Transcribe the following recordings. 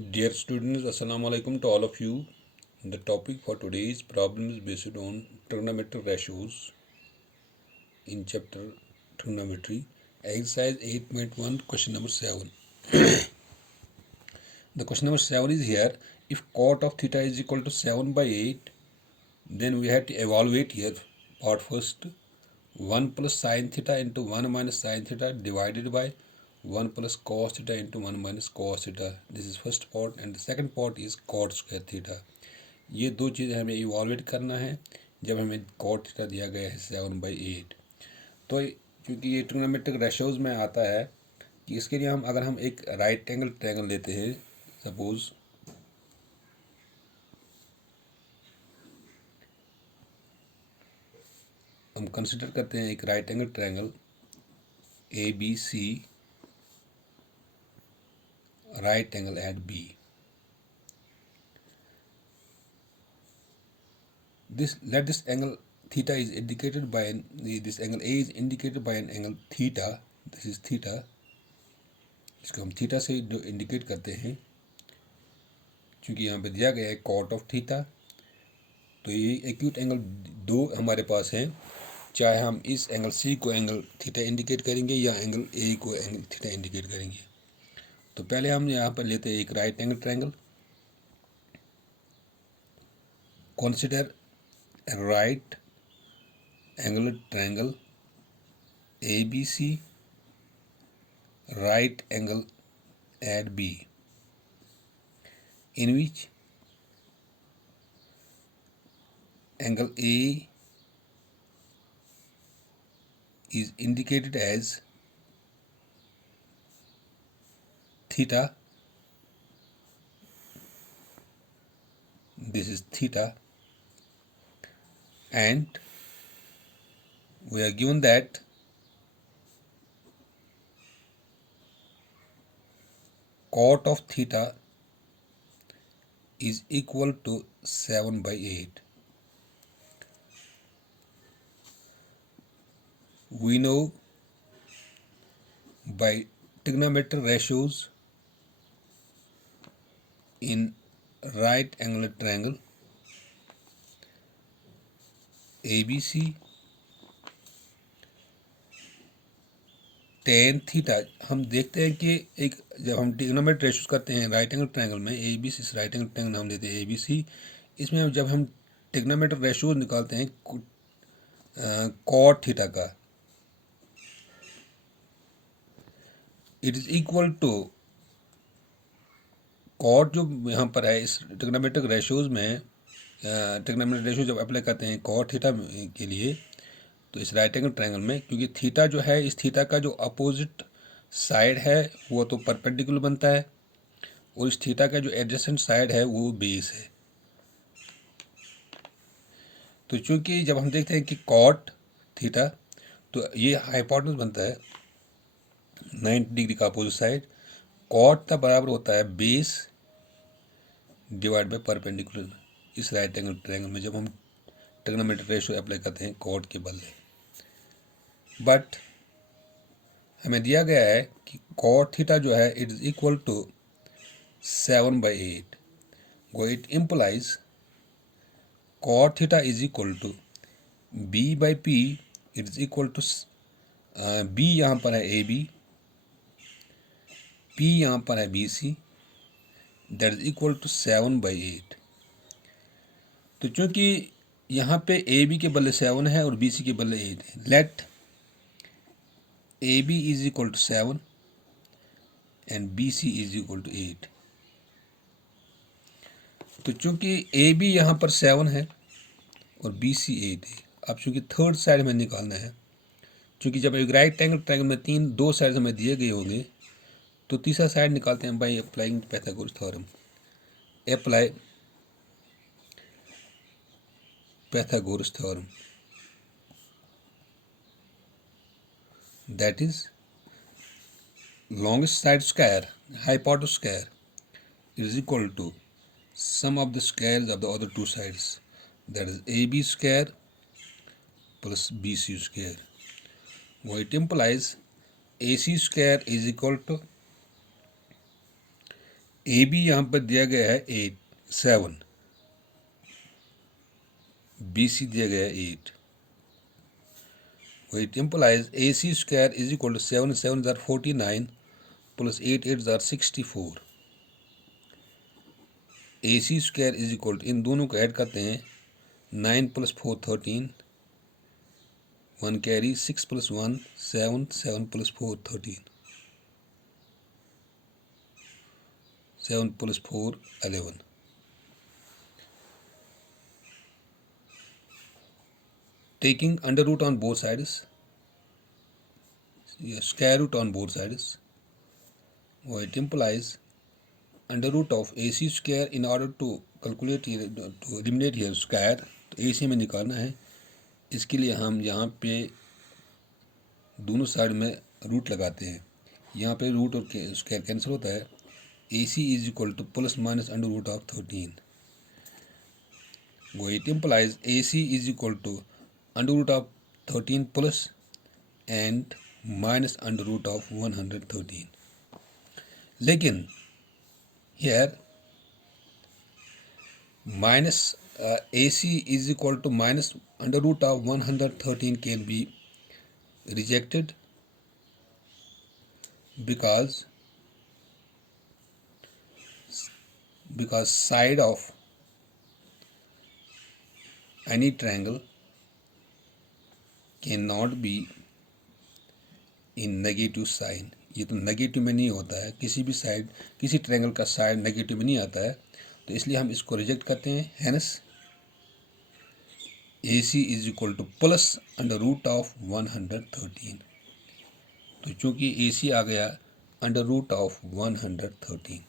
Dear students, Assalamu alaikum to all of you. The topic for today's problem is based on trigonometric ratios in chapter trigonometry, exercise 8.1, question number 7. The question number 7 is here. If cot of theta is equal to 7 by 8, then we have to evaluate here part first. 1 plus sine theta into 1 minus sine theta divided by 1 plus cos theta into 1 minus cos theta. This is first part, and the second part is cot square theta. ये दो चीज़ें हमें इवाल्वेट करना है जब हमें cot theta दिया गया है 7/8। तो क्योंकि ये ट्रिग्नोमेट्रिक रेशियोज में आता है कि इसके लिए अगर हम एक राइट एंगल ट्रायंगल लेते हैं, सपोज हम कंसिडर करते हैं एक right angle triangle ABC, right angle at B. Let this angle theta is indicated by this angle A is indicated by an angle theta. This is theta. इसको हम theta से indicate करते हैं क्योंकि यहाँ पे दिया गया है कॉट ऑफ थीटा। तो ये एक्यूट एंगल दो हमारे पास हैं, चाहे हम इस एंगल C को एंगल थीटा इंडिकेट करेंगे या एंगल A को एंगल थीटा इंडिकेट करेंगे। तो पहले हम यहाँ पर लेते हैं एक right angle triangle. Consider right angle triangle ABC, right angle at B, in which angle A is indicated as theta. This is theta, and we are given that cot of theta is equal to 7/8. We know by trigonometric ratios in right angular triangle ABC, tan theta, हम देखते हैं कि एक जब हम trigonometric ratios करते हैं right angle triangle में ABC, इस राइट एंगल ट्रायंगल नाम देते हैं ABC, इसमें जब हम ट्रिग्नोमेट्रिक रेशियोज निकालते हैं कॉट थीटा का, it is equal to cot जो यहाँ पर है इस ट्रिग्नोमेट्रिक रेशियोज में, ट्रिग्नोमेट्रिक रेशियो जब अप्लाई करते हैं कॉट थीटा के लिए, तो इस राइट एंगल ट्रायंगल में क्योंकि थीटा जो है इस थीटा का जो अपोजिट साइड है वो तो परपेंडिकुलर बनता है और इस थीटा का जो एडजेसेंट साइड है वो बेस है। तो चूंकि जब हम देखते हैं कि कॉट थीटा, तो ये हाइपोटेनस बनता है 90 डिग्री का अपोजिट साइड, कॉट का बराबर होता है बेस डिवाइड बाय परपेंडिकुलर इस राइट एंगल ट्रायंगल में जब हम ट्रिग्नोमेट्रिक रेशियो अप्लाई करते हैं कॉट के बदले। बट हमें दिया गया है कि कॉट थीटा जो है इट इज इक्वल टू 7/8, वो it implies cot theta is equal to B/P, it is equal to B यहाँ पर है AB, P यहाँ पर है BC, that is equal to 7/8। तो चूंकि यहाँ पे AB के बदले 7 है और BC के बदले 8 है, let AB is equal to 7 and BC is equal to 8। तो चूंकि AB यहाँ पर 7 है और BC 8 है, अब चूंकि थर्ड साइड में निकालना है, चूंकि जब एक राइट एंगल ट्रायंगल में दो साइड हमें दिए गए होंगे, तो तीसरा साइड निकालते हैं by applying Pythagoras theorem. Apply Pythagoras theorem, that is longest side square hypotenuse square is equal to sum of the squares of the other two sides, that is AB square plus BC square. Well, it implies AC square is equal to A B यहाँ पर दिया गया है 7, B C दिया गया है 8. It implies AC square is equal to 7 7s are 49 plus 8 8s are 64. AC square is equal to, इन दोनों को ऐड करते हैं, 9 plus 4 13, 1 carry, 6 plus 1 7, 7 plus 4 13, 7 plus 4 11. Taking under root on both sides, square root on both sides, it implies under root of AC square. In order to calculate here, to eliminate here square, तो AC में निकालना है. इसके लिए हम यहाँ पे दोनों साइड में रूट लगाते हैं. यहाँ पे रूट और स्क्वायर कैंसिल होता है. AC is equal to plus minus under root of 13. वो it implies AC is equal to under root of 13 plus and minus under root of 113. लेकिन here minus AC is equal to minus under root of 113 can be rejected because side of any triangle cannot be in negative sign. ये तो negative में नहीं होता है, किसी भी side, किसी ट्रायंगल का साइड नेगेटिव में नहीं आता है, तो इसलिए हम इसको रिजेक्ट करते हैं. Hence AC is equal to plus under root of 113. तो चूंकि AC आ गया under root of 113.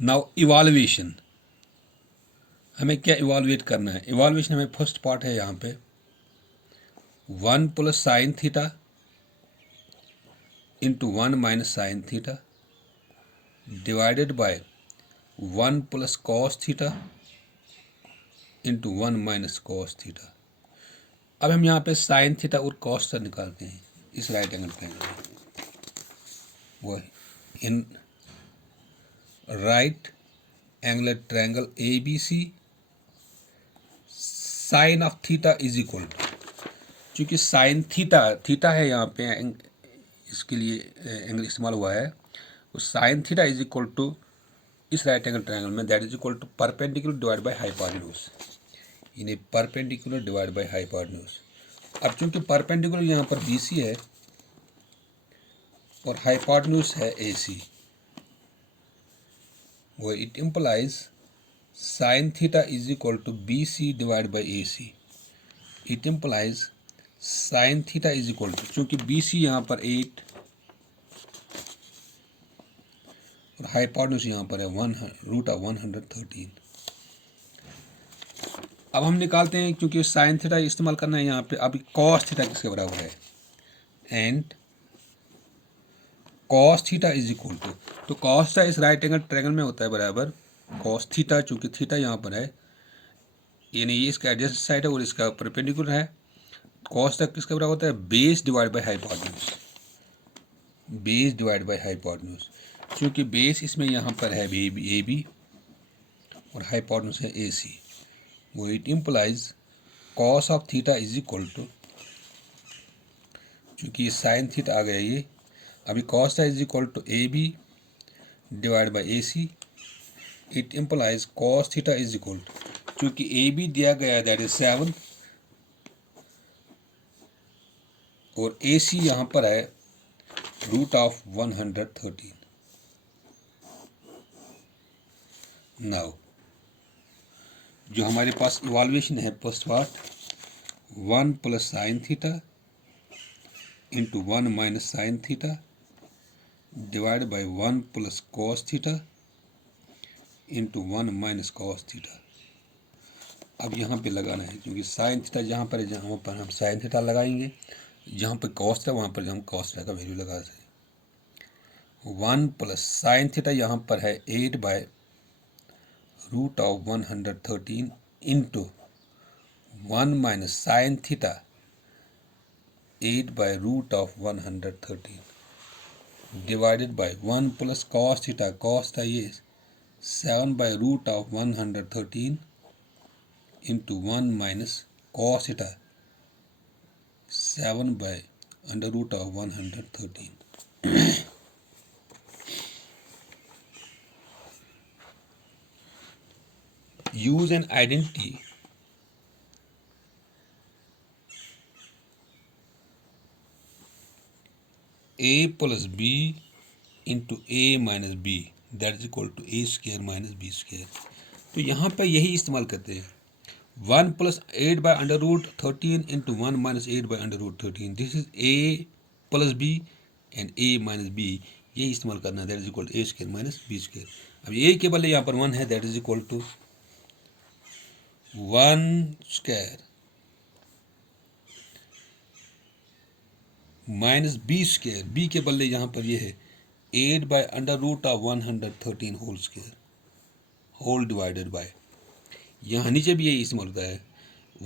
Now evaluation, हमें क्या इवाल्युएट करना है? इवाल्युएशन हमें फर्स्ट पार्ट है यहाँ पे 1 plus sine theta into 1 minus sine theta divided by 1 plus cos theta into 1 minus cos theta. अब हम यहाँ पे साइन थीटा और कॉस थीटा निकालते हैं इस राइट एंगल ट्रायंगल में. वो in right angle triangle ABC sine of theta is equal to, क्योंकि साइन थीटा है यहाँ पे इसके लिए एंगल इस्तेमाल हुआ है, तो sine theta is equal to इस राइट एंगल ट्रायंगल में that is equal to perpendicular divide by hypotenuse. यानी परपेंडिकुलर डिवाइड बाय हाइपोटेन्यूज. अब चूंकि परपेंडिकुलर यहाँ पर BC है और हाइपोटेन्यूज है AC, वो it implies sine theta is equal to BC divide by AC. It implies sine theta is equal to, चूंकि BC यहाँ पर 8 और हाइपोटेन्यूज यहाँ पर है 1 रूट ऑफ 113. अब हम निकालते हैं, क्योंकि साइन थीटा इस्तेमाल करना है यहाँ पे. अभी कॉस थीटा किसके बराबर है? And cos theta is equal to, तो कॉस थीटा इस राइट एंगल ट्रायंगल में होता है बराबर कॉस थीटा, चूंकि थीटा यहाँ पर है, यानी ये इसका एडजस्ट साइड है और इसका परपेंडिकुलर है. कॉस तक किसका बराबर होता है? Base divide by hypotenuse. Base divide by hypotenuse, क्योंकि बेस इसमें यहाँ पर है AB और हाइपोटेन्यूज है AC. वो it implies cos of theta is equal to, चूँकि ये साइन थीटा आ गया ये, अभी cos theta is equal to AB divide by AC. It implies cos theta is equal to, चूँकि AB दिया गया है दैट इज 7 और AC यहाँ पर है रूट ऑफ 113. नाउ जो हमारे पास इवाल्युएशन है first part 1 plus sine theta into 1 minus sine theta divide by 1 plus cos theta into 1 minus cos theta. अब यहाँ पे लगाना है, क्योंकि साइन थीटा जहाँ पर है, जहाँ पर हम साइन थीटा लगाएंगे, जहाँ पर कॉस था वहाँ पर हम कॉस थीटा का वैल्यू लगा दें. 1 प्लस साइन थीटा यहाँ पर है 8 by root of 113 into 1 minus sine theta 8 by root of 113. divided by 1 plus cos theta ये 7 by root of 113 into 1 minus cos theta 7 by under root of 113. Use an identity a plus b into a minus b that is equal to a square minus b square. तो यहाँ पर यही इस्तेमाल करते हैं. 1 plus 8 by under root 13 into 1 minus 8 by under root 13. This is a plus b and a minus b. यही इस्तेमाल करना है. That is equal to a square minus b square. अब a के बदले यहाँ पर 1 है. That is equal to 1 square minus B square. B के बदले यहाँ पर ये है 8 by under root of 113 whole square whole divided by. यहाँ नीचे भी यही इस्तेमाल होता है.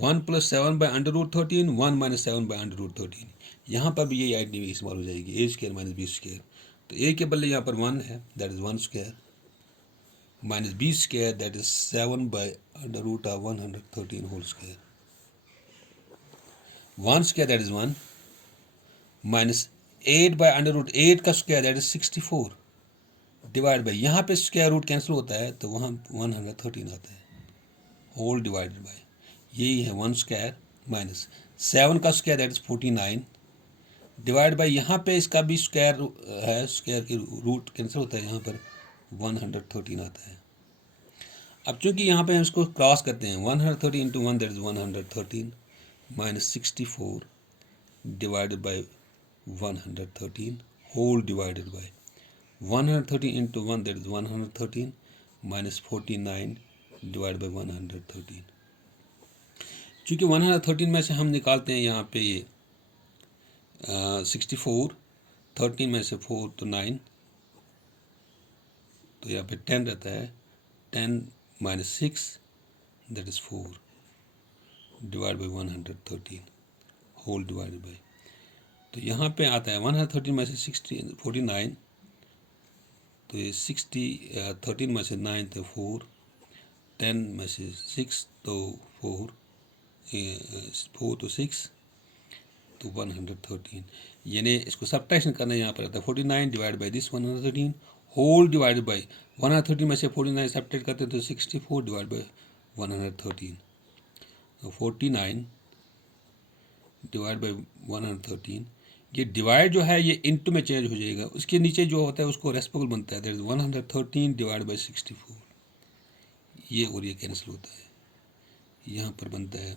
1 plus 7 by under root 13 1 minus 7 by under root 13. यहाँ पर भी यही आइडिया इस्तेमाल हो जाएगी A square minus B square. तो ए के बदले यहाँ पर 1 है. That is 1 square minus B square that is 7 by under root of 113 whole square. 1 square that is 1 minus 8 by under root 8 का square that is 64 divide by. यहाँ पे square root cancel होता है तो वहाँ 113 आता है होल डिवाइडेड बाय. यही है 1 स्क्वायर माइनस 7 का square that is 49 divide by. यहाँ पे इसका भी स्क्वायर है. स्क्वायर की रूट कैंसिल होता है. यहाँ पर 113 आता है. अब चूंकि यहाँ पे हम इसको क्रॉस करते हैं 130 into 1 that is 113 minus 64 divided by 113 whole divided by 113 into 1 that is 113 minus 49 divided by 113. चूँकि 113 में से हम निकालते हैं यहाँ पे ये 64 13 में से 4 तो 9 तो यहाँ पे 10 रहता है. 10 minus 6 that is 4 divided by 113 whole divided by. तो यहाँ पे आता है 113 में से 49 तो ये 13 में से 9 तो 4 10 में से 6 तो 4 तो 6 तो 113. यानी इसको सब्ट्रैक्शन करना यहाँ पर आता है 49 divide by this 113 whole divided by 113 में से 49 सब्ट्रैक्ट करते तो 64 डिवाइड बाई 113 तो 49 डिवाइड बाई 113. ये डिवाइड जो है ये इनटू में चेंज हो जाएगा. उसके नीचे जो होता है उसको रेसिप्रोकल बनता है. That is 113 divide by 64. ये और ये कैंसिल होता है. यहाँ पर बनता है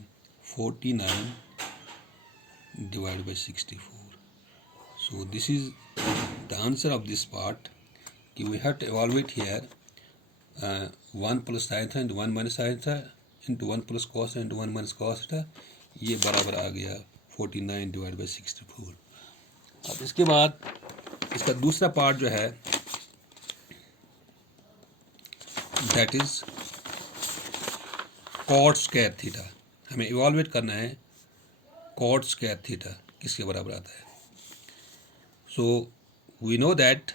49 divide by 64. So this is the answer of this part कि we have to evaluate here 1 plus sine theta into 1 minus sine theta into 1 plus cos into 1 minus cos theta. ये बराबर आ गया 49 डिवाइड बाई 64. अब इसके बाद इसका दूसरा part जो है that is cot square theta. हमें इवॉल्यूएट करना है कॉट स्क्वायर थीटा किसके बराबर आता है. So we know that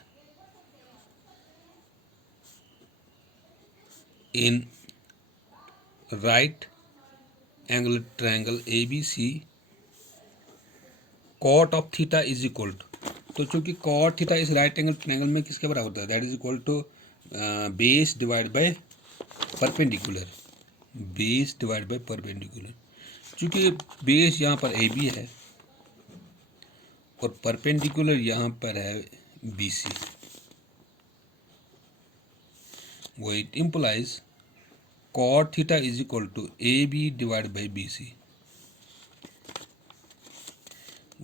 in right angle triangle ABC cot of theta is equal to. तो चूंकि कॉट थीटा इस राइट एंगल ट्रायंगल में किसके बराबर होता है. That is equal to base divide by perpendicular. Base divide by perpendicular. चूंकि base यहाँ पर AB है और परपेंडिकुलर यहाँ पर है BC. वो it implies cot theta is equal to AB divide by BC.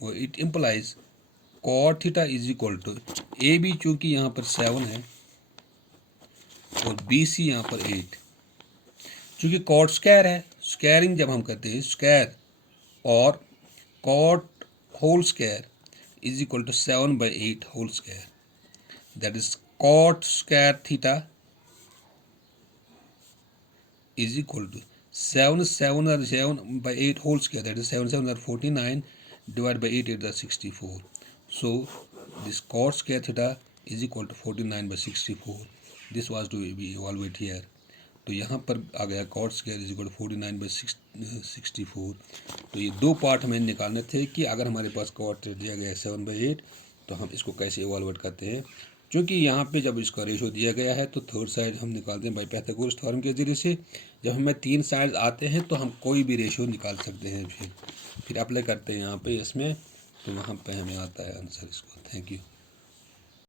वो it implies cot theta is equal to AB चूँकि यहाँ पर 7 है और BC यहाँ पर 8. चूँकि कॉट स्क्वायर है. स्क्वायरिंग जब हम करते हैं स्क्वायर और cot whole square is equal to 7 by 8 whole square. That is cot square theta is equal to 7 by 8 whole square. That is 7 7 are 49 divided by 8 8 are 64. So this cot square theta is equal to 49/64. This was to be evaluate here. तो यहाँ पर आ गया cot square is equal to 49/64. तो ये दो part हमें निकालने थे कि अगर हमारे पास cot दिया गया है 7/8 तो हम इसको कैसे इवालुएट करते हैं। क्योंकि यहाँ पे जब इसका रेशो दिया गया है तो थर्ड साइड हम निकालते हैं बाई पाइथागोरस थ्योरम के ज़रिए से। जब हमें तीन साइड आते हैं तो हम कोई भी रेशो निकाल सकते हैं। फिर अप्लाई करते हैं यहाँ पे इसमें, तो वहाँ पे हमें आता है आंसर इसको। Thank you.